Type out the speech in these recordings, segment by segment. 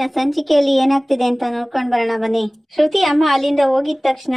ಇವತ್ತಿನ ಸಂಚಿಕೆಯಲ್ಲಿ ಏನಾಗ್ತಿದೆ ಅಂತ ನೋಡ್ಕೊಂಡ್ ಬರೋಣ ಬನ್ನಿ. ಶ್ರುತಿ ಅಮ್ಮ ಅಲ್ಲಿಂದ ಹೋಗಿದ ತಕ್ಷಣ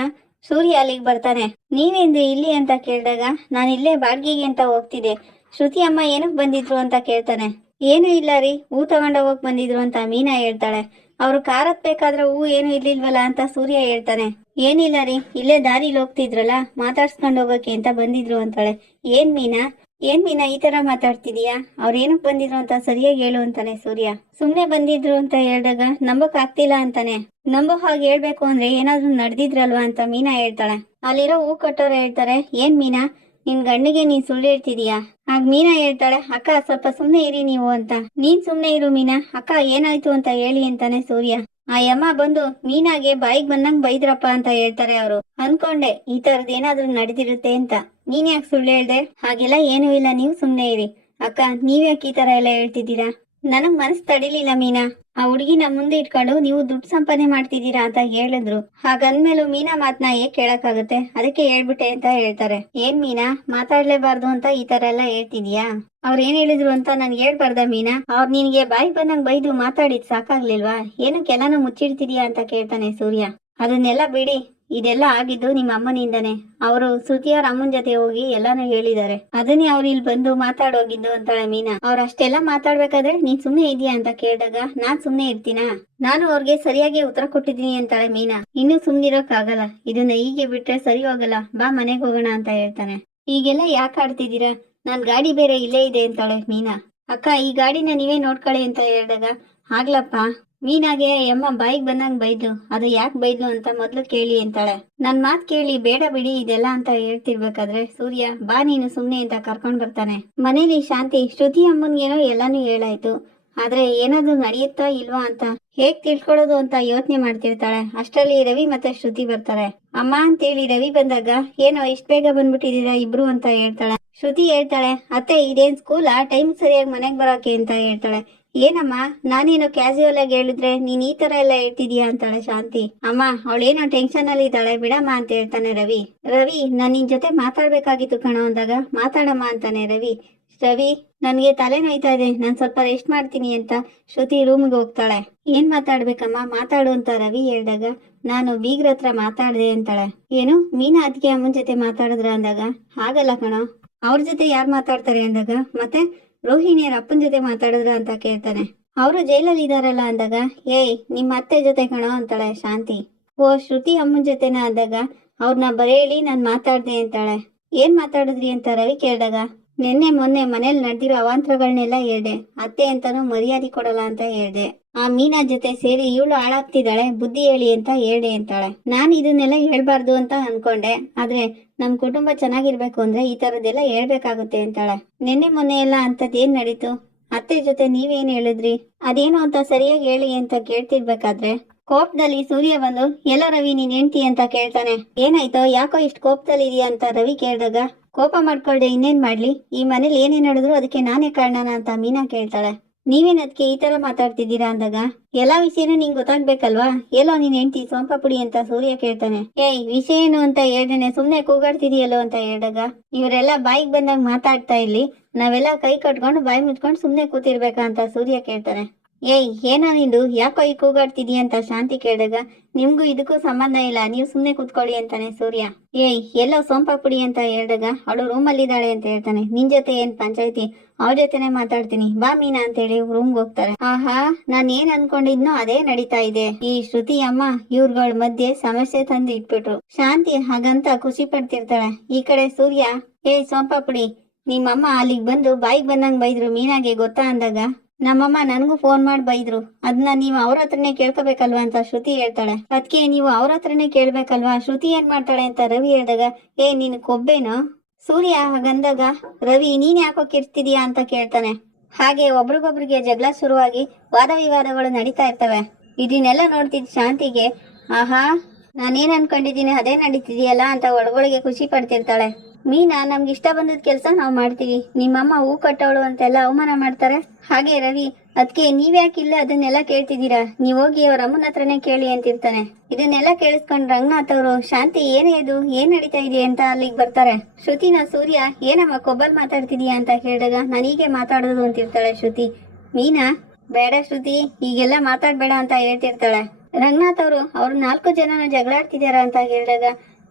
ಸೂರ್ಯ ಅಲ್ಲಿಗೆ ಬರ್ತಾನೆ. ನೀವೇಂದು ಇಲ್ಲಿ ಅಂತ ಕೇಳಿದಾಗ ನಾನು ಇಲ್ಲೇ ಬಾಡ್ಗಿಗೆ ಅಂತ ಹೋಗ್ತಿದ್ದೆ. ಶ್ರುತಿ ಅಮ್ಮ ಏನಕ್ಕೆ ಬಂದಿದ್ರು ಅಂತ ಕೇಳ್ತಾನೆ. ಏನು ಇಲ್ಲ ರೀ, ಹೂ ತಗೊಂಡ ಹೋಗ್ ಬಂದಿದ್ರು ಅಂತ ಮೀನಾ ಹೇಳ್ತಾಳೆ. ಅವ್ರು ಕಾರ್ ಹತ್ಬೇಕಾದ್ರೆ ಹೂ ಏನು ಇರ್ಲಿಲ್ವಲ್ಲ ಅಂತ ಸೂರ್ಯ ಹೇಳ್ತಾನೆ. ಏನಿಲ್ಲ ರೀ, ಇಲ್ಲೇ ದಾರಿಲಿ ಹೋಗ್ತಿದ್ರಲ್ಲ, ಮಾತಾಡ್ಸ್ಕೊಂಡು ಹೋಗಕ್ಕೆ ಅಂತ ಬಂದಿದ್ರು ಅಂತಾಳೆ. ಏನ್ ಮೀನಾ? ಏನ್ ಮೀನಾ ಈ ತರ ಮಾತಾಡ್ತಿದೀಯಾ? ಅವ್ರ ಏನಕ್ ಬಂದಿದ್ರು ಅಂತ ಸರಿಯಾಗಿ ಹೇಳು ಅಂತಾನೆ ಸೂರ್ಯ. ಸುಮ್ನೆ ಬಂದಿದ್ರು ಅಂತ ಹೇಳ್ದಾಗ ನಂಬಕ್ ಆಗ್ತಿಲ್ಲ ಅಂತಾನೆ. ನಂಬೋ ಹಾಗೆ ಹೇಳ್ಬೇಕು ಅಂದ್ರೆ ಏನಾದ್ರು ನಡೆದಿದ್ರಲ್ವಾ ಅಂತ ಮೀನಾ ಹೇಳ್ತಾಳೆ. ಅಲ್ಲಿರೋ ಹೂ ಕಟ್ಟೋರು ಹೇಳ್ತಾರೆ, ಏನ್ ಮೀನಾ, ನಿನ್ ಗಂಡಿಗೆ ನೀನ್ ಸುಳ್ಳು ಹೇಳ್ತಿದೀಯಾ? ಆಗ ಮೀನಾ ಹೇಳ್ತಾಳೆ, ಅಕ್ಕ, ಸ್ವಲ್ಪ ಸುಮ್ನೆ ಇರಿ ನೀವು ಅಂತ. ನೀನ್ ಸುಮ್ನೆ ಇರು ಮೀನಾ, ಅಕ್ಕ, ಏನಾಯ್ತು ಅಂತ ಹೇಳಿ ಅಂತಾನೆ ಸೂರ್ಯ. ಆ ಯಮ್ಮ ಬಂದು ಮೀನಾಗೆ ಬಾಯಿಗೆ ಬಂದಂಗ್ ಬೈದ್ರಪ್ಪ ಅಂತ ಹೇಳ್ತಾರೆ ಅವರು. ಅನ್ಕೊಂಡೆ, ಈ ತರದ್ ಏನಾದ್ರು ನಡೆದಿರುತ್ತೆ ಅಂತ. ನೀನ್ ಯಾಕೆ ಸುಳ್ಳು ಹೇಳ್ದೆ? ಹಾಗೆಲ್ಲ ಏನೂ ಇಲ್ಲ, ನೀವು ಸುಮ್ನೆ ಇರಿ. ಅಕ್ಕ ನೀವ್ಯಾಕೆ ಈ ತರ ಎಲ್ಲ ಹೇಳ್ತಿದ್ದೀರಾ? ನನಗ್ ಮನ್ಸ್ ತಡಿಲಿಲ್ಲ ಮೀನಾ. ಆ ಹುಡುಗಿನ ಮುಂದೆ ಇಟ್ಕೊಂಡು ನೀವು ದುಡ್ಡು ಸಂಪಾದನೆ ಮಾಡ್ತಿದ್ದೀರಾ ಅಂತ ಹೇಳಿದ್ರು. ಹಾಗಂದ್ಮೇಲೂ ಮೀನಾ ಮಾತ್ನ ಏಕ್ ಕೇಳಕ್ಕಾಗುತ್ತೆ? ಅದಕ್ಕೆ ಹೇಳ್ಬಿಟ್ಟೆ ಅಂತ ಹೇಳ್ತಾರೆ. ಏನ್ ಮೀನಾ, ಮಾತಾಡ್ಲೇಬಾರ್ದು ಅಂತ ಈ ತರ ಎಲ್ಲ ಹೇಳ್ತಿದ್ಯಾ ಅವ್ರ ಏನ್ ಹೇಳಿದ್ರು ಅಂತ ನನ್ಗೆ ಹೇಳ್ಬಾರ್ದ ಮೀನಾ? ಅವ್ರ ನಿನ್ಗೆ ಬಾಯಿ ಬಂದಂಗ್ ಬೈದು ಮಾತಾಡಿದ್ ಸಾಕಾಗ್ಲಿಲ್ವಾ? ಏನಕ್ಕೆಲ್ಲಾನು ಮುಚ್ಚಿಡ್ತಿದ್ಯಾ ಅಂತ ಕೇಳ್ತಾನೆ ಸೂರ್ಯ. ಅದನ್ನೆಲ್ಲ ಬಿಡಿ. ಇದೆಲ್ಲ ಆಗಿದ್ದು ನಿಮ್ಮ ಅಮ್ಮನಿಂದನೇ. ಅವರು ಶ್ರುತಿಯವ್ರ ಅಮ್ಮನ ಜೊತೆ ಹೋಗಿ ಎಲ್ಲಾನು ಹೇಳಿದ್ದಾರೆ. ಅದನ್ನೇ ಅವ್ರು ಇಲ್ಲಿ ಬಂದು ಮಾತಾಡೋಗಿದ್ದು ಅಂತಾಳೆ ಮೀನಾ. ಅವ್ರ ಅಷ್ಟೆಲ್ಲ ಮಾತಾಡ್ಬೇಕಾದ್ರೆ ನೀನ್ ಸುಮ್ನೆ ಇದೀಯಾ ಅಂತ ಕೇಳಿದಾಗ, ನಾನ್ ಸುಮ್ನೆ ಇರ್ತೀನಾ? ನಾನು ಅವ್ರಿಗೆ ಸರಿಯಾಗಿ ಉತ್ತರ ಕೊಟ್ಟಿದ್ದೀನಿ ಅಂತಾಳೆ ಮೀನಾ. ಇನ್ನು ಸುಮ್ನಿರೋಕ್ ಆಗಲ್ಲ ಇದನ್ನ ಹೀಗೆ ಬಿಟ್ರೆ ಸರಿ ಹೋಗಲ್ಲ. ಬಾ ಮನೆಗ್ ಹೋಗೋಣ ಅಂತ ಹೇಳ್ತಾನೆ. ಈಗೆಲ್ಲ ಯಾಕೆ ಆಡ್ತಿದ್ದೀರಾ? ನನ್ ಗಾಡಿ ಬೇರೆ ಇಲ್ಲೇ ಇದೆ ಅಂತಾಳೆ ಮೀನಾ. ಅಕ್ಕ, ಈ ಗಾಡಿನ ನೀವೇ ನೋಡ್ಕೊಳ್ಳಿ ಅಂತ ಹೇಳಿದಾಗ, ಆಗ್ಲಪ್ಪ. ಮೀನಾಗೆ ಯಮ್ಮ ಬಾಯಿಗೆ ಬಂದಂಗ್ ಬೈದ್ಲು. ಅದು ಯಾಕೆ ಬೈದ್ಲು ಅಂತ ಮೊದ್ಲು ಕೇಳಿ ಅಂತಾಳೆ. ನನ್ ಮಾತ್ ಕೇಳಿ, ಬೇಡ ಬಿಡಿ, ಇದೆಲ್ಲ ಅಂತ ಹೇಳ್ತಿರ್ಬೇಕಾದ್ರೆ ಸೂರ್ಯ, ಬಾ ನೀನು ಸುಮ್ನೆ ಅಂತ ಕರ್ಕೊಂಡ್ ಬರ್ತಾನೆ. ಮನೇಲಿ ಶಾಂತಿ, ಶ್ರುತಿ ಅಮ್ಮನ್ಗೇನೋ ಎಲ್ಲಾನು ಹೇಳಾಯ್ತು. ಆದ್ರೆ ಏನಾದ್ರು ನಡೆಯುತ್ತಾ ಇಲ್ವಾ ಅಂತ ಹೇಗ್ ತಿಳ್ಕೊಳ್ಳೋದು ಅಂತ ಯೋಚನೆ ಮಾಡ್ತಿರ್ತಾಳೆ. ಅಷ್ಟರಲ್ಲಿ ರವಿ ಮತ್ತೆ ಶ್ರುತಿ ಬರ್ತಾರೆ. ಅಮ್ಮ ಅಂತೇಳಿ ರವಿ ಬಂದಾಗ, ಏನೋ, ಇಷ್ಟ ಬೇಗ ಬಂದ್ಬಿಟ್ಟಿದೀರಾ ಇಬ್ರು ಅಂತ ಹೇಳ್ತಾಳೆ. ಶ್ರುತಿ ಹೇಳ್ತಾಳೆ, ಅತ್ತೆ, ಇದೇನ್ ಸ್ಕೂಲಾ ಟೈಮ್ ಸರಿಯಾಗಿ ಮನೆಗ್ ಬರೋಕೆ ಅಂತ ಹೇಳ್ತಾಳೆ. ಏನಮ್ಮ, ನಾನೇನು ಕ್ಯಾಶುವಲ್ ಆಗಿ ಹೇಳಿದ್ರೆ ನೀನ್ ಈ ತರ ಎಲ್ಲ ಹೇಳ್ತಿದ್ಯಾ ಅಂತಾಳೆ ಶಾಂತಿ. ಅಮ್ಮ ಅವಳೇನೋ ಟೆನ್ಷನ್ ಅಲ್ಲಿ ಇದ್ದಾಳೆ, ಬಿಡಮ್ಮ ಅಂತ ಹೇಳ್ತಾನೆ ರವಿ. ರವಿ, ನಾನ್ ನಿನ್ ಜೊತೆ ಮಾತಾಡ್ಬೇಕಾಗಿತ್ತು ಕಣೋ ಅಂದಾಗ, ಮಾತಾಡಮ್ಮ ಅಂತಾನೆ ರವಿ. ರವಿ, ನನ್ಗೆ ತಲೆ ನೋಯ್ತಾ ಇದೆ, ನಾನ್ ಸ್ವಲ್ಪ ರೆಸ್ಟ್ ಮಾಡ್ತೀನಿ ಅಂತ ಶ್ರುತಿ ರೂಮ್ಗೆ ಹೋಗ್ತಾಳೆ. ಏನ್ ಮಾತಾಡ್ಬೇಕಮ್ಮ, ಮಾತಾಡು ಅಂತ ರವಿ ಹೇಳ್ದಾಗ, ನಾನು ಬೀಗ್ರ ಹತ್ರ ಮಾತಾಡ್ದೆ ಅಂತಾಳೆ. ಏನು, ಮೀನಾ ಅದಕ್ಕೆ ಅಮ್ಮನ ಜೊತೆ ಮಾತಾಡಿದ್ರ ಅಂದಾಗ? ಹಾಗಲ್ಲ ಕಣೋ. ಅವ್ರ ಜೊತೆ ಯಾರು ಮಾತಾಡ್ತಾರೆ ಅಂದಾಗ? ಮತ್ತೆ ರೋಹಿಣಿಯರ ಅಪ್ಪನ ಜೊತೆ ಮಾತಾಡಿದ್ರ ಅಂತ ಕೇಳ್ತಾನೆ. ಅವರು ಜೈಲಲ್ಲಿ ಇದಾರಲ್ಲ ಅಂದಾಗ, ಏಯ್ ನಿಮ್ಮ ಅತ್ತೆ ಜೊತೆ ಕಣೋ ಅಂತಾಳೆ ಶಾಂತಿ. ಓ, ಶ್ರುತಿ ಅಮ್ಮನ ಜೊತೆನ ಅಂದಾಗ ಅವ್ರನ್ನ ಬರೇಳಿ ನಾನು ಮಾತಾಡ್ದೆ ಅಂತಾಳೆ. ಏನ್ ಮಾತಾಡಿದ್ರಿ ಅಂತ ರವಿ ಕೇಳಿದಾಗ ನಿನ್ನೆ ಮೊನ್ನೆ ಮನೇಲಿ ನಡೆದಿರೋ ಅವಾಂತರಗಳನ್ನೆಲ್ಲ ಹೇಳ್ದೆ. ಅತ್ತೆ ಅಂತಾನು ಮರ್ಯಾದೆ ಕೊಡಲ್ಲ ಅಂತ ಹೇಳ್ದೆ. ಆ ಮೀನಾ ಜೊತೆ ಸೇರಿ ಇವಳು ಹಾಳಾಗ್ತಿದ್ದಾಳೆ, ಬುದ್ಧಿ ಹೇಳಿ ಅಂತ ಹೇಳ್ದೆ ಅಂತಾಳೆ. ನಾನ್ ಇದನ್ನೆಲ್ಲ ಹೇಳ್ಬಾರ್ದು ಅಂತ ಅನ್ಕೊಂಡೆ. ಆದ್ರೆ ನಮ್ ಕುಟುಂಬ ಚೆನ್ನಾಗಿರ್ಬೇಕು ಅಂದ್ರೆ ಈ ತರದ್ದೆಲ್ಲ ಹೇಳ್ಬೇಕಾಗುತ್ತೆ ಅಂತಾಳೆ. ನಿನ್ನೆ ಮೊನ್ನೆ ಎಲ್ಲ ಅಂತದ್ ಏನ್ ನಡೀತು? ಅತ್ತೆ ಜೊತೆ ನೀವೇನ್ ಹೇಳಿದ್ರಿ? ಅದೇನು ಅಂತ ಸರಿಯಾಗಿ ಹೇಳಿ ಅಂತ ಕೇಳ್ತಿರ್ಬೇಕಾದ್ರೆ? ಕೋಪದಲ್ಲಿ ಸೂರ್ಯ ಬಂದು, ಎಲ್ಲ ರವಿ, ನೀನ್ ಹೆಂಡ್ತಿ ಅಂತ ಕೇಳ್ತಾನೆ. ಏನಾಯ್ತೋ? ಯಾಕೋ ಇಷ್ಟು ಕೋಪದಲ್ಲಿ ಇದೆಯಾ ಅಂತ ರವಿ ಕೇಳಿದಾಗ ಕೋಪ ಮಾಡ್ಕೊಳ್ದೆ ಇನ್ನೇನ್ ಮಾಡ್ಲಿ? ಈ ಮನೇಲಿ ಏನೇ ನಡೆದ್ರು ಅದಕ್ಕೆ ನಾನೇ ಕಾರಣನ ಅಂತ ಮೀನಾ ಕೇಳ್ತಾಳೆ. ನೀವೇನ್ ಅದಕ್ಕೆ ಈ ತರ ಮಾತಾಡ್ತಿದ್ದೀರಾ ಅಂದಾಗ? ಎಲ್ಲಾ ವಿಷಯನೂ ನಿಂಗ್ ಗೊತ್ತಾಗ್ಬೇಕಲ್ವಾ? ಎಲ್ಲೋ ನೀನ್ ಹೆಂಡ್ತಿ ಸೋಂಪ ಪುಡಿ ಅಂತ ಸೂರ್ಯ ಕೇಳ್ತಾನೆ. ಏಯ್, ವಿಷಯ ಏನು ಅಂತ ಹೇಳ್ದೇನೆ ಸುಮ್ನೆ ಕೂಗಾಡ್ತಿದೀಯಲ್ಲೋ ಅಂತ ಹೇಳ್ದಾಗ, ಇವರೆಲ್ಲ ಬಾಯಿಗೆ ಬಂದಾಗ ಮಾತಾಡ್ತಾ ಇಲ್ಲಿ ನಾವೆಲ್ಲ ಕೈ ಕಟ್ಕೊಂಡು ಬಾಯಿ ಮುಚ್ಕೊಂಡು ಸುಮ್ನೆ ಕೂತಿರ್ಬೇಕಾ ಅಂತ ಸೂರ್ಯ ಕೇಳ್ತಾನೆ. ಏಯ್, ಏನೋ ನಿಂದು? ಯಾಕೋ ಈ ಕೂಗಾಡ್ತಿದೀಯ ಅಂತ ಶಾಂತಿ ಕೇಳಿದಾಗ ನಿಮ್ಗೂ ಇದಕ್ಕೂ ಸಂಬಂಧ ಇಲ್ಲ, ನೀವು ಸುಮ್ನೆ ಕೂತ್ಕೊಳ್ಳಿ ಅಂತಾನೆ ಸೂರ್ಯ. ಏಯ್, ಎಲ್ಲೋ ಸೋಂಪ ಪುಡಿ ಅಂತ ಹೇಳಿದಾಗ ಅವಳು ರೂಮಲ್ಲಿದ್ದಾಳೆ ಅಂತ ಹೇಳ್ತಾನೆ. ನಿನ್ ಜೊತೆ ಏನ್ ಪಂಚಾಯತಿ? ಅವ್ರ ಜೊತೆನೆ ಮಾತಾಡ್ತೀನಿ. ಬಾ ಮೀನಾ ಅಂತ ಹೇಳಿ ರೂಮ್ಗೆ ಹೋಗ್ತಾರೆ. ಆಹಾ, ನಾನ್ ಏನ್ ಅನ್ಕೊಂಡಿದ್ನೋ ಅದೇ ನಡೀತಾ ಇದೆ. ಈ ಶ್ರುತಿ ಅಮ್ಮ ಇವ್ರಗಳ ಮಧ್ಯೆ ಸಮಸ್ಯೆ ತಂದು ಇಟ್ಬಿಟ್ರು. ಶಾಂತಿ ಹಾಗಂತ ಖುಷಿ ಪಡ್ತಿರ್ತಾಳೆ. ಈ ಕಡೆ ಸೂರ್ಯ, ಏಯ್ ಸೋಂಪ ಪುಡಿ ನಿಮ್ಮಮ್ಮ ಅಲ್ಲಿಗೆ ಬಂದು ಬಾಯಿಗೆ ಬಂದಂಗ್ ಬೈದ್ರು ಮೀನಾಗೆ ಗೊತ್ತಾ ಅಂದಾಗ? ನಮ್ಮಮ್ಮ ನನಗೂ ಫೋನ್ ಮಾಡಿ ಬೈದ್ರು. ಅದನ್ನ ನೀವು ಅವ್ರ ಹತ್ರನೇ ಕೇಳ್ಕೋಬೇಕಲ್ವಾ ಅಂತ ಶ್ರುತಿ ಹೇಳ್ತಾಳೆ. ಅದಕ್ಕೆ ನೀವು ಅವ್ರ ಹತ್ರನೇ ಕೇಳ್ಬೇಕಲ್ವಾ? ಶ್ರುತಿ ಏನ್ ಮಾಡ್ತಾಳೆ ಅಂತ ರವಿ ಹೇಳ್ದಾಗ, ಏ, ನೀನು ಕೊಬ್ಬೇನು? ಸೂರ್ಯ ಹಾಗಂದಾಗ, ರವಿ, ನೀನ್ ಯಾಕೋ ಕಿರ್ತಿದ್ಯಾ ಅಂತ ಕೇಳ್ತಾನೆ. ಹಾಗೆ ಒಬ್ರಿಗೊಬ್ರಿಗೆ ಜಗಳ ಶುರುವಾಗಿ ವಾದ ವಿವಾದಗಳು ನಡೀತಾ ಇರ್ತವೆ. ಇದನ್ನೆಲ್ಲ ನೋಡ್ತಿದ್ ಶಾಂತಿಗೆ, ಆಹಾ, ನಾನೇನ್ ಅನ್ಕೊಂಡಿದೀನಿ ಅದೇ ನಡೀತಿದೆಯಲ್ಲ? ಅಂತ ಒಳಗೊಳಗೆ ಖುಷಿ ಪಡ್ತಿರ್ತಾಳೆ. ಮೀನಾ, ನಮ್ಗೆ ಇಷ್ಟ ಬಂದದ ಕೆಲಸ ನಾವು ಮಾಡ್ತೀವಿ. ನಿಮ್ಮಮ್ಮ ಹೂ ಕಟ್ಟೋಳು ಅಂತೆಲ್ಲ ಅವಮಾನ ಮಾಡ್ತಾರೆ. ಹಾಗೆ ರವಿ ಅದಕ್ಕೆ ನೀವ್ಯಾಕೆ ಇಲ್ಲ ಅದನ್ನೆಲ್ಲ ಕೇಳ್ತಿದ್ದೀರಾ? ನೀವ್ ಹೋಗಿ ಅವ್ರ ಅಮ್ಮನ ಹತ್ರನೇ ಕೇಳಿ ಅಂತಿರ್ತಾನೆ. ಇದನ್ನೆಲ್ಲ ಕೇಳಿಸ್ಕೊಂಡ್ ರಂಗನಾಥ್ ಅವರು ಶಾಂತಿ, ಏನೇ ಇದು? ಏನ್ ನಡೀತಾ ಇದೆ? ಅಂತ ಅಲ್ಲಿಗೆ ಬರ್ತಾರೆ. ಶ್ರುತಿನ, ಸೂರ್ಯ, ಏನಮ್ಮ ಕೊಬ್ಬಲ್ ಮಾತಾಡ್ತಿದೀಯಾ? ಅಂತ ಹೇಳಿದಾಗ ನಾನೀಗೆ ಮಾತಾಡೋದು ಅಂತಿರ್ತಾಳೆ ಶ್ರುತಿ. ಮೀನಾ? ಬೇಡ ಶ್ರುತಿ ಈಗೆಲ್ಲ ಮಾತಾಡ್ಬೇಡ ಅಂತ ಹೇಳ್ತಿರ್ತಾಳೆ. ರಂಗನಾಥ್ ಅವರು ಅವ್ರು ನಾಲ್ಕು ಜನನ ಜಗಳಾಡ್ತಿದಾರ? ಅಂತ ಹೇಳಿದಾಗ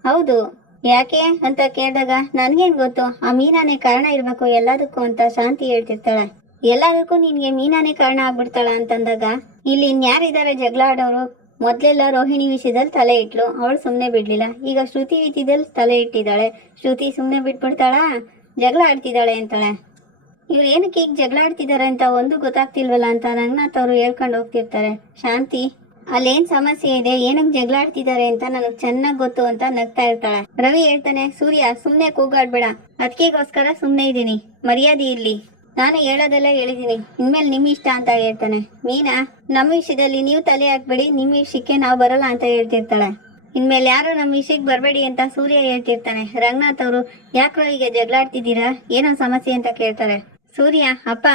ಹೌದು. ಯಾಕೆ ಅಂತ ಕೇಳಿದಾಗ ನನ್ಗೇನ್ ಗೊತ್ತು? ಆ ಮೀನಾನೇ ಕಾರಣ ಇರ್ಬೇಕು, ಎಲ್ಲದಕ್ಕೂ ಅಂತ ಶಾಂತಿ ಹೇಳ್ತಿರ್ತಾಳೆ. ಎಲ್ಲದಕ್ಕೂ ನಿನ್ಗೆ ಮೀನಾನೇ ಕಾರಣ ಆಗ್ಬಿಡ್ತಾಳ ಅಂತಂದಾಗ, ಇಲ್ಲಿ ಇನ್ಯಾರಿದ್ದಾರೆ ಜಗಳ ಆಡೋರು? ಮೊದ್ಲೆಲ್ಲ ರೋಹಿಣಿ ವಿಷಯದಲ್ಲಿ ತಲೆ ಇಟ್ಲು, ಅವಳು ಸುಮ್ಮನೆ ಬಿಡ್ಲಿಲ್ಲ. ಈಗ ಶ್ರುತಿ ವಿಷಯದಲ್ಲಿ ತಲೆ ಇಟ್ಟಿದ್ದಾಳೆ. ಶ್ರುತಿ ಸುಮ್ಮನೆ ಬಿಟ್ಬಿಡ್ತಾಳ? ಜಗಳ ಆಡ್ತಿದ್ದಾಳೆ ಅಂತಾಳೆ. ಇವ್ರು ಏನಕ್ಕೆ ಈಗ ಜಗಳ ಆಡ್ತಿದ್ದಾರೆ ಅಂತ ಒಂದು ಗೊತ್ತಾಗ್ತಿಲ್ವಲ್ಲ ಅಂತ ರಂಗನಾಥ್ ಅವರು ಹೇಳ್ಕೊಂಡು ಹೋಗ್ತಿರ್ತಾರೆ. ಶಾಂತಿ ಅಲ್ಲೇನ್ ಸಮಸ್ಯೆ ಇದೆ? ಏನಕ್ಕೆ ಜಗಳ ಆಡ್ತಿದ್ದಾರೆ ಅಂತ ನನಗ್ ಚೆನ್ನಾಗ್ ಗೊತ್ತು ಅಂತ ನಗ್ತಾ ಇರ್ತಾಳೆ. ರವಿ ಹೇಳ್ತಾನೆ, ಸೂರ್ಯ, ಸುಮ್ನೆ ಕೂಗಾಡ್ಬೇಡ. ಅದಕ್ಕೆಗೋಸ್ಕರ ಸುಮ್ನೆ ಇದೀನಿ ಮರ್ಯಾದೆ ಇಲ್ಲಿ ನಾನು ಹೇಳೋದೆಲ್ಲ ಹೇಳಿದೀನಿ ಇನ್ಮೇಲೆ ನಿಮ್ ಇಷ್ಟ ಅಂತ ಹೇಳ್ತಾನೆ. ಮೀನಾ ನಮ್ಮ ವಿಷಯದಲ್ಲಿ ನೀವು ತಲೆ ಹಾಕ್ಬೇಡಿ. ನಿಮ್ ವಿಷಯಕ್ಕೆ ನಾವು ಬರಲ್ಲ ಅಂತ ಹೇಳ್ತಿರ್ತಾಳೆ. ಇನ್ಮೇಲೆ ಯಾರು ನಮ್ಮ ವಿಷಯಕ್ಕೆ ಬರಬೇಡಿ ಅಂತ ಸೂರ್ಯ ಹೇಳ್ತಿರ್ತಾನೆ. ರಂಗನಾಥ್ ಅವರು, ಯಾಕ್ರೋ ಈಗ ಜಗಳಾಡ್ತಿದ್ದೀರಾ? ಏನೋ ಸಮಸ್ಯೆ ಅಂತ ಕೇಳ್ತಾರೆ. ಸೂರ್ಯ, ಅಪ್ಪ,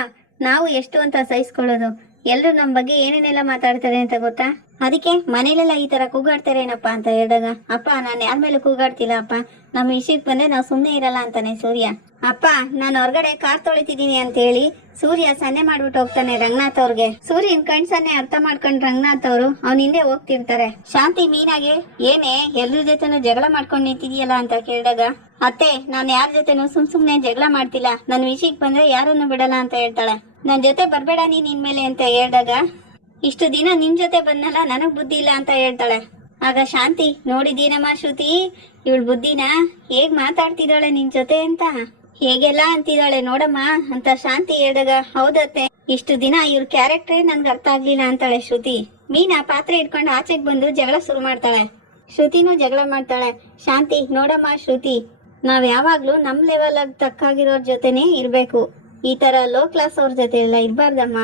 ನಾವು ಎಷ್ಟು ಅಂತ ಸಹಿಸ್ಕೊಳ್ಳೋದು? ಎಲ್ರು ನಮ್ಮ ಬಗ್ಗೆ ಏನೇನೆಲ್ಲ ಮಾತಾಡ್ತಾರೆ ಅಂತ ಗೊತ್ತಾ? ಅದಕ್ಕೆ ಮನೇಲೆಲ್ಲ ಈ ತರ ಕೂಗಾಡ್ತಾರೆ ಏನಪ್ಪ ಅಂತ ಹೇಳಿದಾಗ, ಅಪ್ಪ, ನಾನು ಯಾರ ಮೇಲೆ ಕೂಗಾಡ್ತಿಲ್ಲ, ಅಪ್ಪ? ನಮ್ಮ ವಿಷಯಕ್ಕೆ ಬಂದ್ರೆ ನಾವು ಸುಮ್ಮನೆ ಇರಲ್ಲ, ಅಂತಾನೆ ಸೂರ್ಯ. ಅಪ್ಪ, ನಾನು ಹೊರಗಡೆ ಕಾರ್ ತೊಳಿತಿದ್ದೀನಿ ಅಂತ ಹೇಳಿ ಸೂರ್ಯ ಸನ್ನೆ ಮಾಡ್ಬಿಟ್ಟು ಹೋಗ್ತಾನೆ ರಂಗನಾಥ್ ಅವ್ರಿಗೆ. ಸೂರ್ಯನ್ ಕಣ್ ಸನ್ನೆ ಅರ್ಥ ಮಾಡ್ಕೊಂಡ್ ರಂಗನಾಥ್ ಅವರು ಅವ್ನ ಹಿಂದೆ ಹೋಗ್ತಿರ್ತಾರೆ. ಶಾಂತಿ ಮೀನಾಗೆ, ಏನೇ, ಎಲ್ರ ಜೊತೆನೂ ಜಗಳ ಮಾಡ್ಕೊಂಡ್ ನಿಂತಿದೀಯಲ್ಲ, ಅಂತ ಕೇಳಿದಾಗ, ಅತ್ತೆ, ನಾನು ಯಾರ ಜೊತೆನೂ ಸುಮ್ ಸುಮ್ನೆ ಜಗಳ ಮಾಡ್ತಿಲ್ಲ. ನನ್ನ ವಿಷಯಕ್ಕೆ ಬಂದ್ರೆ ಯಾರನ್ನು ಬಿಡಲ್ಲ, ಅಂತ ಹೇಳ್ತಾಳೆ. ನನ್ ಜೊತೆ ಬರ್ಬೇಡ ನೀನ್ ಇನ್ಮೇಲೆ ಅಂತ ಹೇಳಿದಾಗ, ಇಷ್ಟು ದಿನ ನಿನ್ ಜೊತೆ ಬಂದಲ್ಲ ನನಗ್ ಬುದ್ಧಿ ಇಲ್ಲ ಅಂತ ಹೇಳ್ತಾಳೆ. ಆಗ ಶಾಂತಿ ನೋಡಿದೀನಮ್ಮ ಶ್ರುತಿ? ಇವಳು ಬುದ್ಧಿನ ಹೇಗ್ ಮಾತಾಡ್ತಿದ್ದಾಳೆ ನಿನ್ ಜೊತೆ ಅಂತ? ಹೇಗೆಲ್ಲ ಅಂತಿದ್ದಾಳೆ ನೋಡಮ್ಮ ಅಂತ ಶಾಂತಿ ಹೇಳಿದಾಗ, ಹೌದತ್ತೆ, ಇಷ್ಟು ದಿನ ಇವ್ರ ಕ್ಯಾರೆಕ್ಟ್ರೇ ನನ್ಗೆ ಅರ್ಥ ಆಗ್ಲಿಲ್ಲ ಅಂತಾಳೆ ಶ್ರುತಿ. ಮೀನಾ ಪಾತ್ರೆ ಇಟ್ಕೊಂಡು ಆಚೆಗೆ ಬಂದು ಜಗಳ ಶುರು ಮಾಡ್ತಾಳೆ. ಶ್ರುತಿನೂ ಜಗಳ ಮಾಡ್ತಾಳೆ. ಶಾಂತಿ, ನೋಡಮ್ಮ ಶ್ರುತಿ, ನಾವ್ ಯಾವಾಗ್ಲೂ ನಮ್ ಲೆವೆಲ್ ತಕ್ಕಾಗಿರೋರ್ ಜೊತೆನೆ ಇರ್ಬೇಕು. ಈ ತರ ಲೋ ಕ್ಲಾಸ್ ಅವ್ರ ಜೊತೆ ಎಲ್ಲ ಇರ್ಬಾರ್ದಮ್ಮ.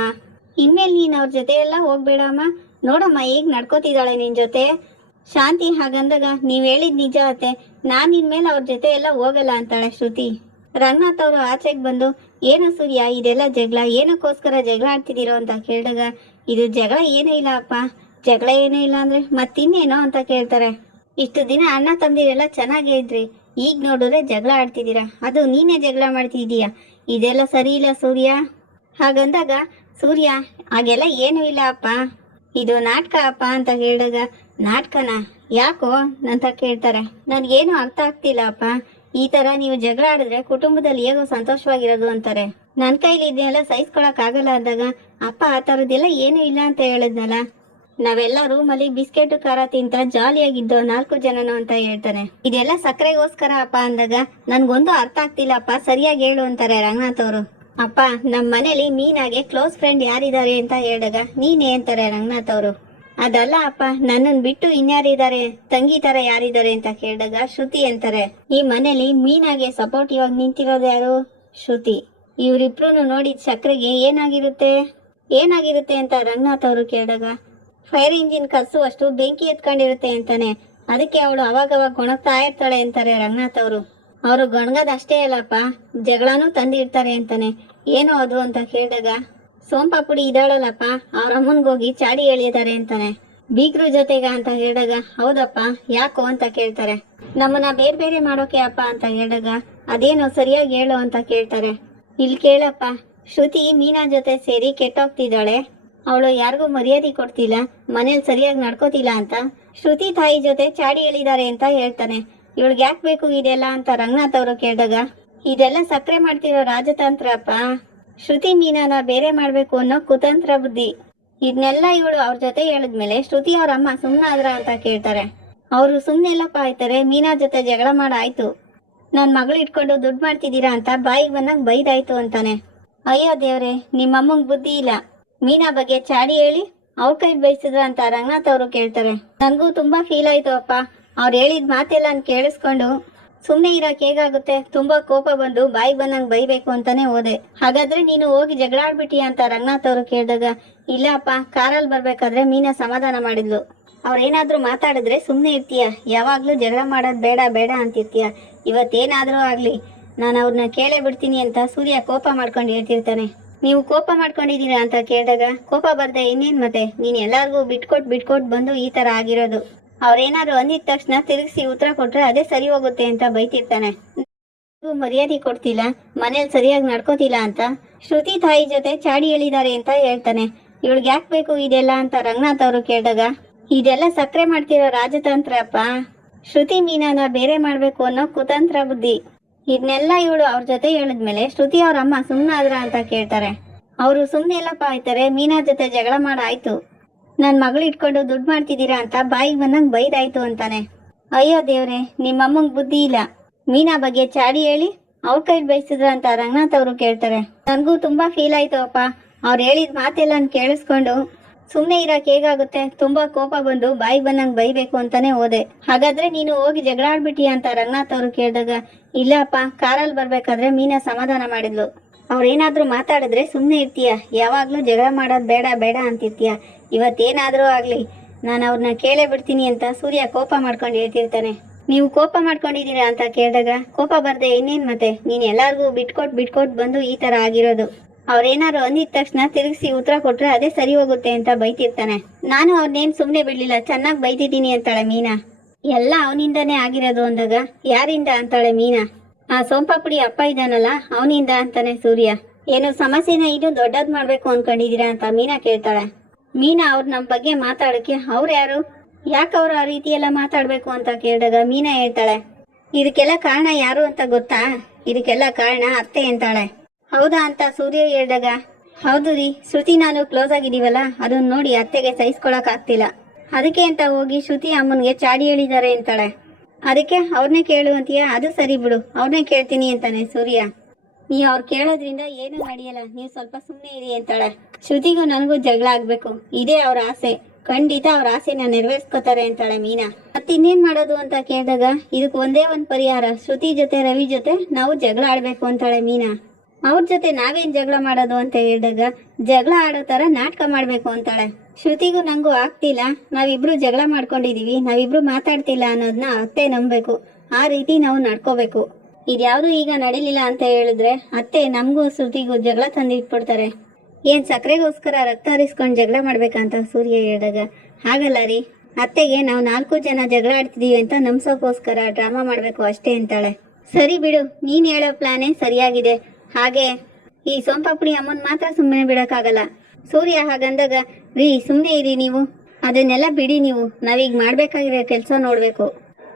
ಇನ್ಮೇಲೆ ನೀನ್ ಅವ್ರ ಜೊತೆ ಎಲ್ಲ ಹೋಗ್ಬೇಡಮ್ಮ. ನೋಡಮ್ಮ, ಹೇಗ್ ನಡ್ಕೋತಿದ್ದಾಳೆ ನಿನ್ ಜೊತೆ? ಶಾಂತಿ, ಹಾಗಂದಾಗ ನೀವ್ ಹೇಳಿದ್ ನಿಜ ಅತ್ತೆ. ನಾನ್ ಇನ್ಮೇಲೆ ಅವ್ರ ಜೊತೆ ಎಲ್ಲ ಹೋಗಲ್ಲ ಅಂತಾಳೆ ಶ್ರುತಿ. ರಂಗನಾಥ್ ಅವರು ಆಚೆಗೆ ಬಂದು, ಏನು ಸೂರ್ಯ, ಇದೆಲ್ಲ ಜಗಳ, ಏನಕ್ಕೋಸ್ಕರ ಜಗಳ ಆಡ್ತಿದ್ದೀರೋ ಅಂತ ಕೇಳಿದಾಗ, ಇದು ಜಗಳ ಏನೂ ಇಲ್ಲ ಅಪ್ಪ. ಜಗಳ ಏನೂ ಇಲ್ಲ ಅಂದ್ರೆ ಮತ್ತಿನ್ನೇನೋ ಅಂತ ಕೇಳ್ತಾರೆ. ಇಷ್ಟು ದಿನ ಅಣ್ಣ, ತಂದಿರೆಲ್ಲ ಚೆನ್ನಾಗೇ ಇದ್ರಿ. ಈಗ ನೋಡಿದ್ರೆ ಜಗಳ ಆಡ್ತಿದ್ದೀರಾ. ಅದು ನೀನೇ ಜಗಳ ಮಾಡ್ತಿದೀಯ ಇದೆಲ್ಲ ಸರಿ ಇಲ್ಲ ಸೂರ್ಯ? ಹಾಗಂದಾಗ ಸೂರ್ಯ, ಹಾಗೆಲ್ಲ ಏನೂ ಇಲ್ಲ ಅಪ್ಪ ಇದು ನಾಟಕ ಅಪ್ಪ ಅಂತ ಹೇಳಿದಾಗ, ನಾಟಕನ ಯಾಕೋ ಅಂತ ಕೇಳ್ತಾರೆ. ನನಗೇನು ಅರ್ಥ ಆಗ್ತಿಲ್ಲ ಅಪ್ಪ ಈ ತರ ನೀವು ಜಗಳ ಆಡಿದ್ರೆ ಕುಟುಂಬದಲ್ಲಿ ಹೇಗೋ ಸಂತೋಷವಾಗಿರೋದು ಅಂತಾರೆ. ನನ್ನ ಕೈಲಿ ಇದನ್ನೆಲ್ಲ ಸಹಿಸ್ಕೊಳಕ್ ಆಗಲ್ಲ ಅಂದಾಗ, ಅಪ್ಪ ಆ ಥರದ್ದೆಲ್ಲ ಏನೂ ಇಲ್ಲ ಅಂತ ಹೇಳಿದ್ನಲ್ಲ. ನಾವೆಲ್ಲ ರೂಮಲ್ಲಿ ಬಿಸ್ಕೆಟ್, ಖಾರ ತಿಂತ ಜಾಲಿಯಾಗಿದ್ದೋ ನಾಲ್ಕು ಜನನು ಅಂತ ಹೇಳ್ತಾನೆ. ಇದೆಲ್ಲ ಸಕ್ಕರೆಗೋಸ್ಕರ ಅಪ್ಪ ಅಂದಾಗ ನನ್ಗೊಂದು ಅರ್ಥ ಆಗ್ತಿಲ್ಲ ಅಪ್ಪ ಸರಿಯಾಗಿ ಹೇಳು ಅಂತಾರೆ ರಂಗನಾಥ್ ಅವರು. ಅಪ್ಪ ನಮ್ಮ ಮನೇಲಿ ಮೀನಾಗೆ ಕ್ಲೋಸ್ ಫ್ರೆಂಡ್ ಯಾರಿದ್ದಾರೆ ಅಂತ ಹೇಳಿದಾಗ ನೀನೇ ಅಂತಾರೆ ರಂಗನಾಥ್ ಅವರು. ಅದಲ್ಲ ಅಪ್ಪ, ನನ್ನನ್ ಬಿಟ್ಟು ಇನ್ಯಾರಿದ್ದಾರೆ, ತಂಗಿ ತರ ಯಾರಿದ್ದಾರೆ ಅಂತ ಕೇಳಿದಾಗ ಶ್ರುತಿ ಅಂತಾರೆ. ಈ ಮನೇಲಿ ಮೀನಾಗೆ ಸಪೋರ್ಟಿವ್ ಆಗಿ ನಿಂತಿರೋದು ಯಾರು? ಶ್ರುತಿ. ಇವ್ರಿಬ್ರು ನೋಡಿದ ಸಕ್ಕರೆಗೆ ಏನಾಗಿರುತ್ತೆ? ಏನಾಗಿರುತ್ತೆ ಅಂತ ರಂಗನಾಥ್ ಅವರು ಕೇಳಿದಾಗ ಫೈರ್ ಇಂಜಿನ್ ಕಸುವಷ್ಟು ಬೆಂಕಿ ಎತ್ಕೊಂಡಿರುತ್ತೆ ಅಂತಾನೆ. ಅದಕ್ಕೆ ಅವಳು ಅವಾಗವಾಗ ಗೊಣಗ್ತಾ ಇರ್ತಾಳೆ ಅಂತಾರೆ ರಂಗನಾಥ್ ಅವರು. ಅವರು ಗೊಣಗದಷ್ಟೇ ಅಲ್ಲಪ್ಪ, ಜಗಳನೂ ತಂದಿರ್ತಾರೆ ಅಂತಾನೆ. ಏನು ಅದು ಅಂತ ಕೇಳಿದಾಗ ಸೋಂಪಾಪುಡಿ ಇದಾಳಲ್ಲಪ್ಪ, ಅವ್ರ ಅಮ್ಮನ್ಗೋಗಿ ಚಾಡಿ ಎಳಿತಾರೆ ಅಂತಾನೆ. ಬೀಗ್ರು ಜೊತೆಗ ಅಂತ ಹೇಳಿದಾಗ ಹೌದಪ್ಪ, ಯಾಕೋ ಅಂತ ಕೇಳ್ತಾರೆ. ನಮ್ಮನ್ನ ಬೇರೆ ಬೇರೆ ಮಾಡೋಕೆ ಅಪ್ಪ ಅಂತ ಹೇಳಿದಾಗ ಅದೇನೋ ಸರಿಯಾಗಿ ಹೇಳು ಅಂತ ಕೇಳ್ತಾರೆ. ಇಲ್ಲಿ ಕೇಳಪ್ಪ, ಶ್ರುತಿ ಮೀನಾ ಜೊತೆ ಸೇರಿ ಕೆಟ್ಟೋಗ್ತಿದ್ದಾಳೆ. ಅವಳು ಯಾರಿಗೂ ಮರ್ಯಾದೆ ಕೊಡ್ತಿಲ್ಲ ಮನೇಲಿ ಸರಿಯಾಗಿ ನಡ್ಕೋತಿಲ್ಲ ಅಂತ. ಶ್ರುತಿ ತಾಯಿ ಜೊತೆ ಚಾಡಿ ಹೇಳಿದ್ದಾರೆ ಅಂತ ಹೇಳ್ತಾನೆ. ಇವಳಿಗೆ ಯಾಕೆ ಬೇಕು ಇದೆಲ್ಲ? ಅಂತ ರಂಗನಾಥ್ ಅವರು ಕೇಳಿದಾಗ, ಇದೆಲ್ಲ ಸಕ್ಕರೆ ಮಾಡ್ತಿರೋ ರಾಜತಂತ್ರ ಅಪ್ಪ. ಶ್ರುತಿ ಮೀನಾನ ಬೇರೆ ಮಾಡ್ಬೇಕು ಅನ್ನೋ ಕುತಂತ್ರ ಬುದ್ಧಿ. ಇದನ್ನೆಲ್ಲ ಇವಳು ಅವ್ರ ಜೊತೆ ಹೇಳಿದ್ಮೇಲೆ ಶ್ರುತಿ ಅವ್ರ ಅಮ್ಮ ಸುಮ್ಮನಾದ್ರ ಅಂತ ಕೇಳ್ತಾರೆ. ಅವರು ಸುಮ್ಮನೆಲ್ಲಪ್ಪ ಆಯ್ತಾರೆ ಮೀನಾ ಜೊತೆ ಜಗಳ ಮಾಡಾಯ್ತು ನನ್ನ ಮಗಳು ಇಟ್ಕೊಂಡು ದುಡ್ಡು ಮಾಡ್ತಿದ್ದೀರಾ ಅಂತ ಬಾಯಿಗೆ ಬಂದಂಗೆ ಬೈದಾಯ್ತು ಅಂತಾನೆ. ಅಯ್ಯೋ ದೇವ್ರೆ, ನಿಮ್ಮಮ್ಮಂಗ್ ಬುದ್ಧಿ ಇಲ್ಲ. ಮೀನಾ ಬಗ್ಗೆ ಚಾಡಿ ಹೇಳಿ. ಅವ್ರ ಕೈ ಬಯಸಿದ್ರ ಅಂತ ರಂಗನಾಥ್ ಅವರು ಕೇಳ್ತಾರೆ. ನನ್ಗೂ ತುಂಬಾ ಫೀಲ್ ಆಯ್ತು ಅಪ್ಪ. ಅವ್ರು ಹೇಳಿದ ಮಾತೆಲ್ಲ ಕೇಳಿಸ್ಕೊಂಡು ಸುಮ್ನೆ ಇರಕ್ ಹೇಗಾಗುತ್ತೆ? ತುಂಬಾ ಕೋಪ ಬಂದು ಬಾಯಿ ಬಂದಂಗ್ ಬೈಬೇಕು ಅಂತಾನೆ ಹೋದೆ. ಹಾಗಾದ್ರೆ ನೀನು ಹೋಗಿ ಜಗಳ ಆಡ್ಬಿಟ್ಟಿಯ ಅಂತ ರಂಗನಾಥ್ ಅವರು ಕೇಳಿದಾಗ, ಇಲ್ಲ ಅಪ್ಪ, ಕಾರಲ್ಲಿ ಬರ್ಬೇಕಾದ್ರೆ ಮೀನಾ ಸಮಾಧಾನ ಮಾಡಿದ್ಲು. ಅವ್ರೇನಾದ್ರೂ ಮಾತಾಡಿದ್ರೆ ಸುಮ್ನೆ ಇರ್ತೀಯ. ಯಾವಾಗ್ಲೂ ಜಗಳ ಮಾಡೋದ್ ಬೇಡ ಬೇಡ ಅಂತಿರ್ತೀಯ. ಇವತ್ತೇನಾದ್ರೂ ಆಗ್ಲಿ. ನಾನು ಅವ್ರನ್ನ ಕೇಳೇ ಬಿಡ್ತೀನಿ ಅಂತ ಸೂರ್ಯ ಕೋಪ ಮಾಡ್ಕೊಂಡು ಹೇಳ್ತಿರ್ತಾನೆ. ನೀವು ಕೋಪ ಮಾಡ್ಕೊಂಡಿದ್ದೀರಾ ಅಂತ ಕೇಳಿದಾಗ ಕೋಪ ಬರ್ದೆ ಇನ್ನೇನ್ ಮತ್ತೆ? ನೀನ್ ಎಲ್ಲಾರ್ಗೂ ಬಿಟ್ಕೊಟ್ ಬಿಟ್ಕೊಟ್ ಬಂದು ಈ ತರ ಆಗಿರೋದು. ಅವ್ರೇನಾದ್ರು ಅಂದಿದ ತಕ್ಷಣ ತಿರುಗಿಸಿ ಉತ್ತರ ಕೊಟ್ರೆ ಅದೇ ಸರಿ ಹೋಗುತ್ತೆ ಅಂತ ಬೈತಿರ್ತಾನೆ. ಮರ್ಯಾದೆ ಕೊಡ್ತಿಲ್ಲ ಮನೇಲಿ ಸರಿಯಾಗಿ ನಡ್ಕೋತಿಲ್ಲ ಅಂತ? ಶ್ರುತಿ ತಾಯಿ ಜೊತೆ ಚಾಡಿ ಹೇಳಿದ್ದಾರೆ ಅಂತ ಹೇಳ್ತಾನೆ. ಇವಳಿಗೆ ಯಾಕೆ ಬೇಕು ಇದೆಲ್ಲ ಅಂತ ರಂಗನಾಥ್ ಅವರು ಕೇಳಿದಾಗ, ಇದೆಲ್ಲ ಸಕ್ಕರೆ ಮಾಡ್ತಿರೋ ರಾಜತಂತ್ರ ಅಪ್ಪ. ಶ್ರುತಿ ಮೀನಾನ ಬೇರೆ ಮಾಡ್ಬೇಕು ಅನ್ನೋ ಕುತಂತ್ರ ಬುದ್ಧಿ. ಇದನ್ನೆಲ್ಲ ಇವಳು ಅವ್ರ ಜೊತೆ ಹೇಳಿದ್ಮೇಲೆ ಶ್ರುತಿ ಅವ್ರ ಅಮ್ಮ ಸುಮ್ಮನಾದ್ರ ಅಂತ ಕೇಳ್ತಾರೆ. ಅವರು ಸುಮ್ಮನೆ ಎಲ್ಲಪ್ಪ ಆಯ್ತಾರೆ ಮೀನಾ ಜೊತೆ ಜಗಳ ಮಾಡಾಯ್ತು ನನ್ನ ಮಗಳು ಇಟ್ಕೊಂಡು ದುಡ್ಡು ಮಾಡ್ತಿದ್ದೀರಾ ಅಂತ ಬಾಯಿಗೆ ಬಂದಂಗೆ ಬೈದಾಯ್ತು ಅಂತಾನೆ. ಅಯ್ಯೋ ದೇವ್ರೆ, ನಿಮ್ಮಮ್ಮಂಗೆ ಬುದ್ಧಿ ಇಲ್ಲ. ಮೀನಾ ಬಗ್ಗೆ ಚಾಡಿ ಹೇಳಿ, ಅವ್ರ ಕೈ ಬಯಸಿದ್ರ ಅಂತ ರಂಗನಾಥ್ ಅವರು ಕೇಳ್ತಾರೆ. ನನಗೂ ತುಂಬಾ ಫೀಲ್ ಆಯ್ತು ಅಪ್ಪ. ಅವ್ರು ಹೇಳಿದ ಮಾತೆಲ್ಲ ಕೇಳಿಸ್ಕೊಂಡು ಸುಮ್ಮನೆ ಇರಕ್ ಹೇಗಾಗುತ್ತೆ? ತುಂಬಾ ಕೋಪ ಬಂದು ಬಾಯಿ ಬಂದಂಗ್ ಬೈಬೇಕು ಅಂತಾನೆ ಹೋದೆ. ಹಾಗಾದ್ರೆ ನೀನು ಹೋಗಿ ಜಗಳ ಆಡ್ಬಿಟ್ಟಿ ಅಂತ ರಂಗನಾಥ್ ಅವರು ಕೇಳಿದಾಗ, ಇಲ್ಲಪ್ಪ, ಕಾರಲ್ಲಿ ಬರ್ಬೇಕಾದ್ರೆ ಮೀನಾ ಸಮಾಧಾನ ಮಾಡಿದ್ಲು. ಅವ್ರೇನಾದ್ರೂ ಮಾತಾಡಿದ್ರೆ ಸುಮ್ನೆ ಇರ್ತೀಯ? ಯಾವಾಗ್ಲೂ ಜಗಳ ಮಾಡೋದ್ ಬೇಡ ಬೇಡ ಅಂತಿರ್ತೀಯ? ಇವತ್ತೇನಾದ್ರೂ ಆಗ್ಲಿ, ನಾನು ಅವ್ರನ್ನ ಕೇಳೇ ಬಿಡ್ತೀನಿ ಅಂತ ಸೂರ್ಯ ಕೋಪ ಮಾಡ್ಕೊಂಡು ಹೇಳ್ತಿರ್ತಾನೆ. ನೀವು ಕೋಪ ಮಾಡ್ಕೊಂಡಿದ್ದೀರಾ ಅಂತ ಕೇಳಿದಾಗ, ಕೋಪ ಬರ್ದೆ ಇನ್ನೇನ್ ಮತ್ತೆ? ನೀನ್ ಎಲ್ಲಾರ್ಗೂ ಬಿಟ್ಕೊಟ್ ಬಿಟ್ಕೊಟ್ ಬಂದು ಈ ತರ ಆಗಿರೋದು. ಅವ್ರೇನಾರು ಅಂದಿದ ತಕ್ಷಣ ತಿರುಗಿಸಿ ಉತ್ತರ ಕೊಟ್ರೆ ಅದೇ ಸರಿ ಹೋಗುತ್ತೆ ಅಂತ ಬೈತಿರ್ತಾನೆ. ನಾನು ಅವ್ರನ್ನೇನ್ ಸುಮ್ನೆ ಬಿಡ್ಲಿಲ್ಲ, ಚೆನ್ನಾಗಿ ಬೈತಿದ್ದೀನಿ ಅಂತಾಳೆ ಮೀನಾ. ಎಲ್ಲ ಅವನಿಂದಾನೇ ಆಗಿರೋದು ಅಂದಾಗ, ಯಾರಿಂದ ಅಂತಾಳೆ ಮೀನಾ? ಆ ಸೋಂಪಾಪುಡಿ ಅಪ್ಪ ಇದ್ದಾನಲ್ಲ, ಅವನಿಂದ ಅಂತಾನೆ ಸೂರ್ಯ. ಏನು ಸಮಸ್ಯೆನ ಇದು ದೊಡ್ಡದ್ ಮಾಡ್ಬೇಕು ಅನ್ಕೊಂಡಿದೀರಾ ಅಂತ ಮೀನಾ ಕೇಳ್ತಾಳೆ. ಮೀನಾ ಅವ್ರ ನಮ್ ಬಗ್ಗೆ ಮಾತಾಡಕ್ಕೆ ಅವ್ರು ಯಾರು? ಯಾಕೆ ಅವ್ರು ಆ ರೀತಿ ಎಲ್ಲ ಮಾತಾಡ್ಬೇಕು ಅಂತ ಕೇಳಿದಾಗ ಮೀನಾ ಹೇಳ್ತಾಳೆ, ಇದಕ್ಕೆಲ್ಲ ಕಾರಣ ಯಾರು ಅಂತ ಗೊತ್ತಾ? ಇದಕ್ಕೆಲ್ಲ ಕಾರಣ ಅತ್ತೆ ಅಂತಾಳೆ. ಹೌದಾ ಅಂತ ಸೂರ್ಯ ಹೇಳಿದಾಗ, ಹೌದು ರೀ, ಶ್ರುತಿ ನಾನು ಕ್ಲೋಸ್ ಆಗಿದ್ದೀವಲ್ಲ, ಅದನ್ನ ನೋಡಿ ಅತ್ತೆಗೆ ಸಹಿಸ್ಕೊಳಕ್ ಆಗ್ತಿಲ್ಲ. ಅದಕ್ಕೆ ಅಂತ ಹೋಗಿ ಶ್ರುತಿ ಅಮ್ಮನ್ಗೆ ಚಾಡಿ ಹೇಳಿದ್ದಾರೆ ಅಂತಾಳೆ. ಅದಕ್ಕೆ ಅವ್ರನ್ನೇ ಕೇಳು ಅಂತೀಯ? ಅದು ಸರಿ ಬಿಡು ಅವ್ರನ್ನೇ ಕೇಳ್ತೀನಿ ಅಂತಾನೆ ಸೂರ್ಯ. ನೀವು ಅವ್ರು ಕೇಳೋದ್ರಿಂದ ಏನು ನಡೆಯಲ್ಲ, ನೀವು ಸ್ವಲ್ಪ ಸುಮ್ಮನೆ ಇರಿ ಅಂತಾಳೆ. ಶ್ರುತಿಗೂ ನನಗೂ ಜಗಳ ಆಗ್ಬೇಕು, ಇದೇ ಅವ್ರ ಆಸೆ. ಖಂಡಿತ ಅವ್ರ ಆಸೆನ ನೆರವೇರಿಸ್ಕೋತಾರೆ ಅಂತಾಳೆ ಮೀನಾ. ಮತ್ತಿನ್ನೇನ್ ಮಾಡೋದು ಅಂತ ಕೇಳಿದಾಗ ಇದಕ್ಕೆ ಒಂದೇ ಒಂದ್ ಪರಿಹಾರ, ಶ್ರುತಿ ಜೊತೆ ರವಿ ಜೊತೆ ನಾವು ಜಗಳ ಆಡ್ಬೇಕು ಅಂತಾಳೆ ಮೀನಾ. ಅವ್ರ ಜೊತೆ ನಾವೇನ್ ಜಗಳ ಮಾಡೋದು ಅಂತ ಹೇಳಿದಾಗ ಜಗಳ ಆಡೋ ತರ ನಾಟಕ ಮಾಡ್ಬೇಕು ಅಂತಾಳೆ. ಶ್ರುತಿಗೂ ನಂಗೂ ಆಗ್ತಿಲ್ಲ. ನಾವಿಬ್ರು ಜಗಳ ಮಾಡ್ಕೊಂಡಿದೀವಿ. ನಾವಿಬ್ರು ಮಾತಾಡ್ತಿಲ್ಲ ಅನ್ನೋದನ್ನ ಅತ್ತೆ ನಂಬಬೇಕು. ಆ ರೀತಿ ನಾವು ನಡ್ಕೋಬೇಕು. ಇದ್ಯಾವುದು ಈಗ ನಡೀಲಿಲ್ಲ ಅಂತ ಹೇಳಿದ್ರೆ ಅತ್ತೆ ನಮಗೂ ಶ್ರುತಿಗೂ ಜಗಳ ತಂದಿಟ್ಬಿಡ್ತಾರೆ. ಏನ್ ಸಕ್ಕರೆಗೋಸ್ಕರ ರಕ್ತ ಹರಿಸ್ಕೊಂಡು ಜಗಳ ಮಾಡ್ಬೇಕಂತ ಸೂರ್ಯ ಹೇಳಿದಾಗ, ಹಾಗಲ್ಲ ರೀ. ಅತ್ತೆಗೆ ನಾವು ನಾಲ್ಕು ಜನ ಜಗಳ ಆಡ್ತಿದೀವಿ ಅಂತ ನಮ್ಸೋಕೋಸ್ಕರ ಡ್ರಾಮಾ ಮಾಡ್ಬೇಕು ಅಷ್ಟೇ ಅಂತಾಳೆ. ಸರಿ ಬಿಡು. ನೀನ್ ಹೇಳೋ ಪ್ಲಾನೇ ಸರಿಯಾಗಿದೆ. ಹಾಗೆ, ಈ ಸೋಂಪಾಪುಡಿ ಅಮ್ಮನ್ ಮಾತ್ರ ಸುಮ್ಮನೆ ಬಿಡಕ್ಕಾಗಲ್ಲ. ಸೂರ್ಯ ಹಾಗಂದಾಗ, ರೀ ಸುಮ್ಮನೆ ಇರಿ ನೀವು. ಅದನ್ನೆಲ್ಲ ಬಿಡಿ ನೀವು. ನಾವೀಗ ಮಾಡ್ಬೇಕಾಗಿರೋ ಕೆಲಸ ನೋಡ್ಬೇಕು.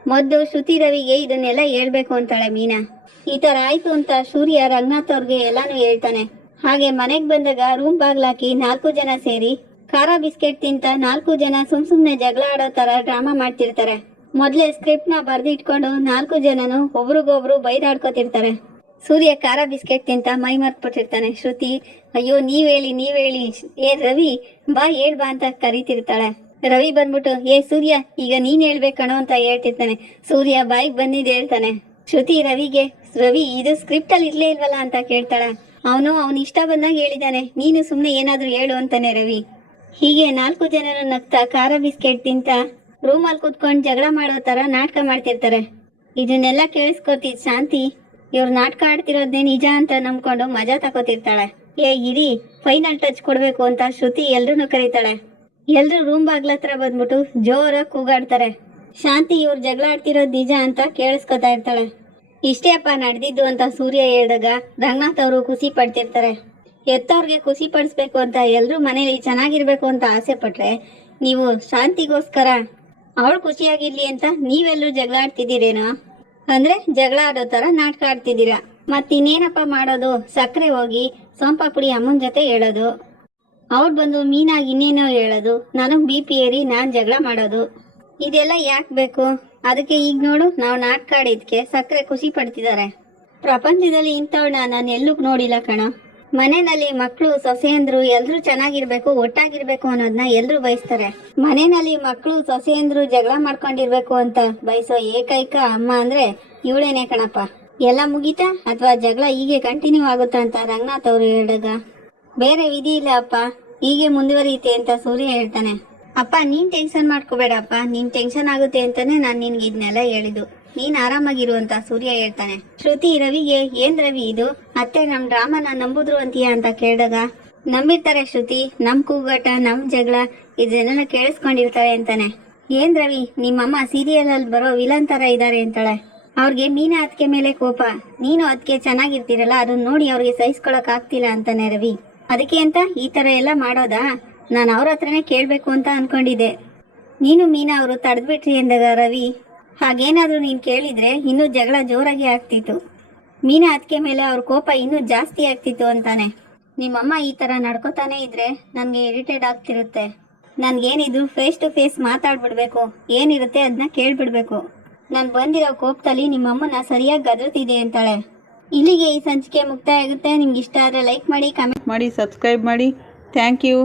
ಮೊದ್ಲು ಶ್ರುತಿ ರವಿಗೆ ಇದನ್ನೆಲ್ಲ ಹೇಳ್ಬೇಕು ಅಂತಾಳೆ ಮೀನಾ. ಈ ತರ ಆಯ್ತು ಅಂತ ಸೂರ್ಯ ರಂಗನಾಥ್ ಅವ್ರಿಗೆ ಎಲ್ಲಾನು ಹೇಳ್ತಾನೆ. ಹಾಗೆ ಮನೆಗ್ ಬಂದಾಗ ರೂಮ್ ಬಾಗ್ಲಾಕಿ ನಾಲ್ಕು ಜನ ಸೇರಿ, ಖಾರ ಬಿಸ್ಕೆಟ್ ತಿಂತ ನಾಲ್ಕು ಜನ ಸುಮ್ ಸುಮ್ನೆ ಜಗಳ ಆಡೋ ತರ ಡ್ರಾಮಾ ಮಾಡ್ತಿರ್ತಾರೆ. ಮೊದ್ಲೇ ಸ್ಕ್ರಿಪ್ಟ್ನ ಬರ್ದಿಟ್ಕೊಂಡು ನಾಲ್ಕು ಜನನು ಒಬ್ರಿಗೊಬ್ರು ಬೈದಾಡ್ಕೋತಿರ್ತಾರೆ. ಸೂರ್ಯ ಖಾರ ಬಿಸ್ಕೆಟ್ ತಿಂತ ಮೈ ಮರ್ತ್ಬಿಟ್ಟಿರ್ತಾನೆ ಶ್ರುತಿ, ಅಯ್ಯೋ ನೀವ್ ಹೇಳಿ ನೀವ್ ಹೇಳಿ ಏ, ರವಿ, ಬಾ ಹೇಳ್ ಬಾ ಅಂತ ಕರಿತಿರ್ತಾಳೆ. ರವಿ ಬಂದ್ಬಿಟ್ಟು, ಏ, ಸೂರ್ಯ, ಈಗ ನೀನ್ ಹೇಳ್ಬೇಕಣೋ ಅಂತ ಹೇಳ್ತಿರ್ತಾನೆ. ಸೂರ್ಯ ಬಾಯಿಗೆ ಬಂದಿದ್ದು ಹೇಳ್ತಾನೆ. ಶ್ರುತಿ ರವಿಗೆ, ರವಿ, ಇದು ಸ್ಕ್ರಿಪ್ಟ್ ಅಲ್ಲಿ ಇರ್ಲೇ ಇಲ್ವಲ್ಲ ಅಂತ ಕೇಳ್ತಾಳೆ. ಅವನು, ಅವನ ಇಷ್ಟ ಬಂದಾಗ ಹೇಳಿದಾನೆ. ನೀನು ಸುಮ್ನೆ ಏನಾದ್ರೂ ಹೇಳು ಅಂತಾನೆ ರವಿ. ಹೀಗೆ ನಾಲ್ಕು ಜನರು ನಗ್ತಾ ಖಾರ ಬಿಸ್ಕೆಟ್ ತಿಂತ ರೂಮಲ್ಲಿ ಕುತ್ಕೊಂಡು ಜಗಳ ಮಾಡೋ ತರ ನಾಟಕ ಮಾಡ್ತಿರ್ತಾರೆ. ಇದನ್ನೆಲ್ಲ ಕೇಳಿಸ್ಕೊತಿದ್ ಶಾಂತಿ ಇವ್ರು ನಾಟಕ ಆಡ್ತಿರೋದ್ನೇ ನಿಜ ಅಂತ ನಂಬ್ಕೊಂಡು ಮಜಾ ತಕೋತಿರ್ತಾಳೆ. ಏ, ಇರಿ ಫೈನಲ್ ಟಚ್ ಕೊಡ್ಬೇಕು ಅಂತ ಶ್ರುತಿ ಎಲ್ರೂ ಕರೀತಾಳೆ. ಎಲ್ರು ರೂಮ್ ಬಾಗ್ಲ ಹತ್ರ ಬಂದ್ಬಿಟ್ಟು ಜೋರಾಗಿ ಕೂಗಾಡ್ತಾರೆ. ಶಾಂತಿ ಇವ್ರು ಜಗಳ ಆಡ್ತಿರೋದು ನಿಜ ಅಂತ ಕೇಳಿಸ್ಕೊತಾ ಇರ್ತಾಳೆ. ಇಷ್ಟೇ ಅಪ್ಪ ನಡೆದಿದ್ದು ಅಂತ ಸೂರ್ಯ ಹೇಳಿದಾಗ ರಂಗನಾಥ್ ಅವರು ಖುಷಿ ಪಡ್ತಿರ್ತಾರೆ. ಎತ್ತವ್ರಿಗೆ ಖುಷಿ ಪಡಿಸ್ಬೇಕು ಅಂತ ಎಲ್ಲರೂ ಮನೇಲಿ ಚೆನ್ನಾಗಿರ್ಬೇಕು ಅಂತ ಆಸೆ ಪಟ್ರೆ ನೀವು ಶಾಂತಿಗೋಸ್ಕರ ಅವಳು ಖುಷಿಯಾಗಿರ್ಲಿ ಅಂತ ನೀವೆಲ್ಲರೂ ಜಗಳ ಆಡ್ತಿದ್ದೀರೇನೋ? ಅಂದ್ರೆ ಜಗಳ ಆಡೋ ತರ ನಾಟಕ ಆಡ್ತಿದ್ದೀರಾ? ಮತ್ತಿನ್ನೇನಪ್ಪ ಮಾಡೋದು? ಸಕ್ಕರೆ ಹೋಗಿ ಸೋಂಪಾಪುಡಿ ಅಮ್ಮನ ಜೊತೆ ಹೇಳೋದು. ಅವ್ರು ಬಂದು ಮೀನಾಗಿ ಇನ್ನೇನೋ ಹೇಳೋದು. ನನಗ್ ಬಿ ಪಿ ಏರಿ, ನಾನ್ ಜಗಳ ಮಾಡೋದು. ಇದೆಲ್ಲ ಯಾಕೆ ಬೇಕು? ಅದಕ್ಕೆ ಈಗ ನೋಡು, ನಾವು ನಾಟಕ ಆಡಿದ್ಕೆ ಸಕ್ಕರೆ ಖುಷಿ ಪಡ್ತಿದ್ದಾರೆ ಪ್ರಪಂಚದಲ್ಲಿ ಇಂಥವ್ ನಾನು ಎಲ್ಲೂ ನೋಡಿಲ್ಲ ಕಣ. ಮನೆಯಲ್ಲಿ ಮಕ್ಕಳು, ಸೊಸೆಯಂದ್ರು ಎಲ್ರು ಚೆನ್ನಾಗಿರ್ಬೇಕು, ಒಟ್ಟಾಗಿರ್ಬೇಕು ಅನ್ನೋದನ್ನ ಎಲ್ರು ಬಯಸ್ತಾರೆ. ಮನೆಯಲ್ಲಿ ಮಕ್ಕಳು, ಸೊಸೆಯಂದ್ರು ಜಗಳ ಮಾಡ್ಕೊಂಡಿರ್ಬೇಕು ಅಂತ ಬಯಸೋ ಏಕೈಕ ಅಮ್ಮ ಅಂದ್ರೆ ಇವಳೇನೆ ಕಣಪ್ಪ. ಎಲ್ಲ ಮುಗೀತಾ? ಅಥವಾ ಜಗಳ ಹೀಗೆ ಕಂಟಿನ್ಯೂ ಆಗುತ್ತಾ ಅಂತ ರಂಗನಾಥ್ ಅವರು ಹೇಳಿದಾಗ? ಬೇರೆ ವಿಧಿ ಇಲ್ಲ ಅಪ್ಪ. ಹೀಗೆ ಮುಂದುವರಿಯುತ್ತೆ ಅಂತ ಸೂರ್ಯ ಹೇಳ್ತಾನೆ. ಅಪ್ಪ, ನೀನ್ ಟೆನ್ಷನ್ ಮಾಡ್ಕೋಬೇಡಪ್ಪ. ನೀನ್ ಟೆನ್ಷನ್ ಆಗುತ್ತೆ ಅಂತಾನೆ ನಾನು ನಿನ್ಗೆ ಇದನ್ನೆಲ್ಲ ಹೇಳಿದ್ದು. ನೀನ್ ಆರಾಮಾಗಿರು ಅಂತ ಸೂರ್ಯ ಹೇಳ್ತಾನೆ. ಶ್ರುತಿ, ರವಿಗೆ, ಏನ್ ರವಿ ಇದು? ಅತ್ತೆ ನಮ್ ಡ್ರಾಮನ ನಂಬುದ್ರು ಅಂತೀಯ ಅಂತ ಕೇಳಿದಾಗ, ನಂಬಿರ್ತಾರೆ ಶ್ರುತಿ, ನಮ್ ಕೂಗಾಟ, ನಮ್ ಜಗಳ, ಇದನ್ನೆಲ್ಲ ಕೇಳಿಸ್ಕೊಂಡಿರ್ತಾರೆ ಅಂತಾನೆ. ಏನ್ ರವಿ, ನಿಮ್ಮಮ್ಮ ಸೀರಿಯಲ್ ಅಲ್ಲಿ ಬರೋ ವಿಲನ್ ತರ ಇದಾರೆ ಅಂತಾಳೆ. ಅವ್ರಿಗೆ ಮೀನಾ ಅದಕ್ಕೆ ಮೇಲೆ ಕೋಪ. ನೀನು ಅದಕ್ಕೆ ಚೆನ್ನಾಗಿರ್ತೀರಲ್ಲ ಅದನ್ನ ನೋಡಿ ಅವ್ರಿಗೆ ಸಹಿಸ್ಕೊಳಕ್ ಆಗ್ತಿಲ್ಲ ಅಂತಾನೆ ರವಿ. ಅದಕ್ಕೆ ಅಂತ ಈ ತರ ಎಲ್ಲ ಮಾಡೋದಾ? ನಾನು ಅವ್ರ ಹತ್ರನೇ ಕೇಳಬೇಕು ಅಂತ ಅನ್ಕೊಂಡಿದ್ದೆ. ನೀನು ಮೀನಾ ಅವರು ತಡೆದ್ಬಿಟ್ರಿ ಎಂದಾಗ ರವಿ ಹಾಗೇನಾದರೂ ನೀನು ಕೇಳಿದರೆ ಇನ್ನೂ ಜಗಳ ಜೋರಾಗಿ ಆಗ್ತಿತ್ತು. ಮೀನಾ ಅದಕ್ಕೆ ಮೇಲೆ ಅವ್ರ ಕೋಪ ಇನ್ನೂ ಜಾಸ್ತಿ ಆಗ್ತಿತ್ತು ಅಂತಾನೆ. ನಿಮ್ಮಮ್ಮ ಈ ಥರ ನಡ್ಕೋತಾನೆ ಇದ್ರೆ ನನಗೆ ಇರಿಟೇಟ್ ಆಗ್ತಿರುತ್ತೆ. ನನಗೇನಿದು ಫೇಸ್ ಟು ಫೇಸ್ ಮಾತಾಡ್ಬಿಡ್ಬೇಕು. ಏನಿರುತ್ತೆ ಅದನ್ನ ಕೇಳ್ಬಿಡ್ಬೇಕು. ನಾನು ಬಂದಿರೋ ಕೋಪದಲ್ಲಿ ನಿಮ್ಮಮ್ಮನ ಸರಿಯಾಗಿ ಗದರ್ತಿದೆ ಅಂತಾಳೆ. ಇಲ್ಲಿಗೆ ಈ ಸಂಚಿಕೆ ಮುಕ್ತಾಯ ಆಗುತ್ತೆ. ನಿಮ್ಗೆ ಇಷ್ಟ ಆದರೆ ಲೈಕ್ ಮಾಡಿ, ಕಮೆಂಟ್ ಮಾಡಿ, ಸಬ್ಸ್ಕ್ರೈಬ್ ಮಾಡಿ. Thank you.